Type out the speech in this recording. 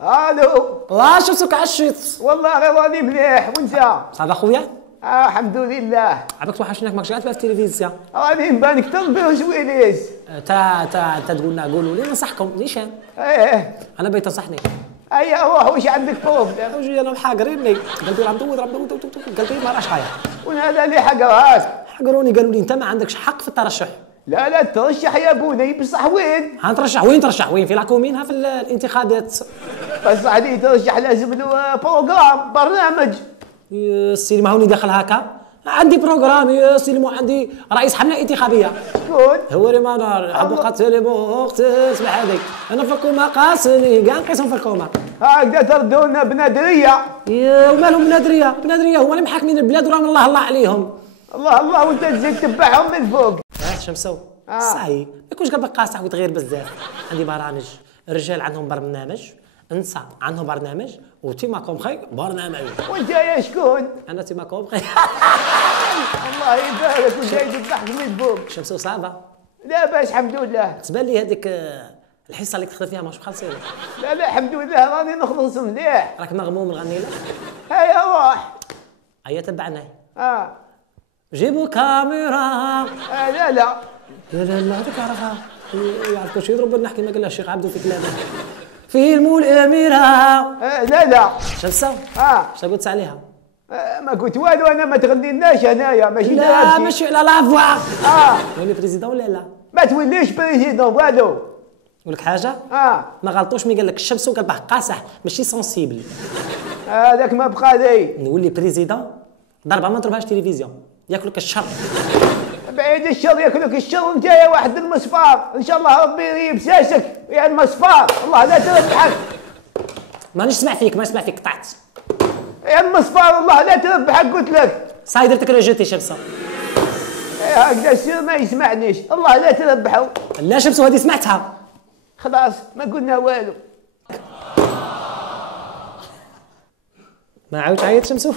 الو. واش شفتك عشيت؟ والله غير راني مليح، وانت؟ صافا خويا؟ الحمد لله. عباك توحشناك ماكش قاعد في التلفزيون. راني نبان كثر بوجويليس. تا قولنا قولوا لي نصحكم نيشان. ايه انا بغيت تنصحني. ايا روح، واش عندك بروبليم؟ وجي انا محاقريني، قلت لي راه مدور قلت لي ما راش خاير. وهذا اللي حقرات. حقروني قالوا لي انت ما عندكش حق في الترشح. لا ترشح يا بوني، بصح وين؟ هنترشح وين؟ ترشح وين؟ في لاكومين في الانتخابات. بصح عليه ترشح لازم له بروغرام، برنامج. يا سيدي ما هوني داخل هكا، عندي بروغرام يا سيدي، مو عندي رئيس حمله انتخابيه. شكون؟ هو اللي ما نار حب قتل بوقت اسمح هذيك انا في الحكومه قاصني كاع نقيسهم في الحكومه. هكذا تردونا بنادريه. يا ومالهم بنادريه هما اللي محاكمين البلاد وراه الله عليهم. الله وانت تزيد تبعهم من فوق. شمسو صاي ما يكونش قلبك قاصح وتغير بزاف. عندي برامج، الرجال عندهم برنامج، النساء عندهم برنامج، وتيما كومخي برنامج. وانت يا شكون؟ انا تيما كومخي. الله يبارك وجاي تضحك من فوق. شمسو صعبه؟ لاباس الحمد لله. تبان لي هذيك الحصه اللي تخدم فيها ماش مخلصين. لا الحمد لله راني نخلص مليح. راك مغموم نغني لك. هيا روح. هيا تبعنا. جيبوا كاميرا. لا لا هذيك عرفها، يعرف كل شيء يضرب نحكي ما قال له الشيخ عبدو في كلامه. فيلم الاميره. لا شمسة اش قلت عليها؟ ما قلت والو، انا ما تغنيناش هنايا ماشي لا ماشي على لافوا. ولي بريزيدون ولا لا؟ ما توليش بريزيدون والو. نقول لك حاجه؟ ما غلطوش مي قال لك الشمس وقال به قاصح ماشي سونسيبل. هذاك ما بقى لي. نولي بريزيدون ضربه ما نضربهاش تلفزيون، ياكلك الشر. بعيد الشر ياكلك الشر، انت يا واحد المصفار، ان شاء الله ربي يريب ساسك يا المصفار، الله لا تربحك. ما نسمع فيك قطعت. يا المصفار الله لا تربحك قلت لك. صاي درتك رجعتي شمسة. هكذا السر ما يسمعنيش، الله لا تربحوا. لا شمسة هذه سمعتها. خلاص ما قلنا والو. ما عاودت عيط شمسو.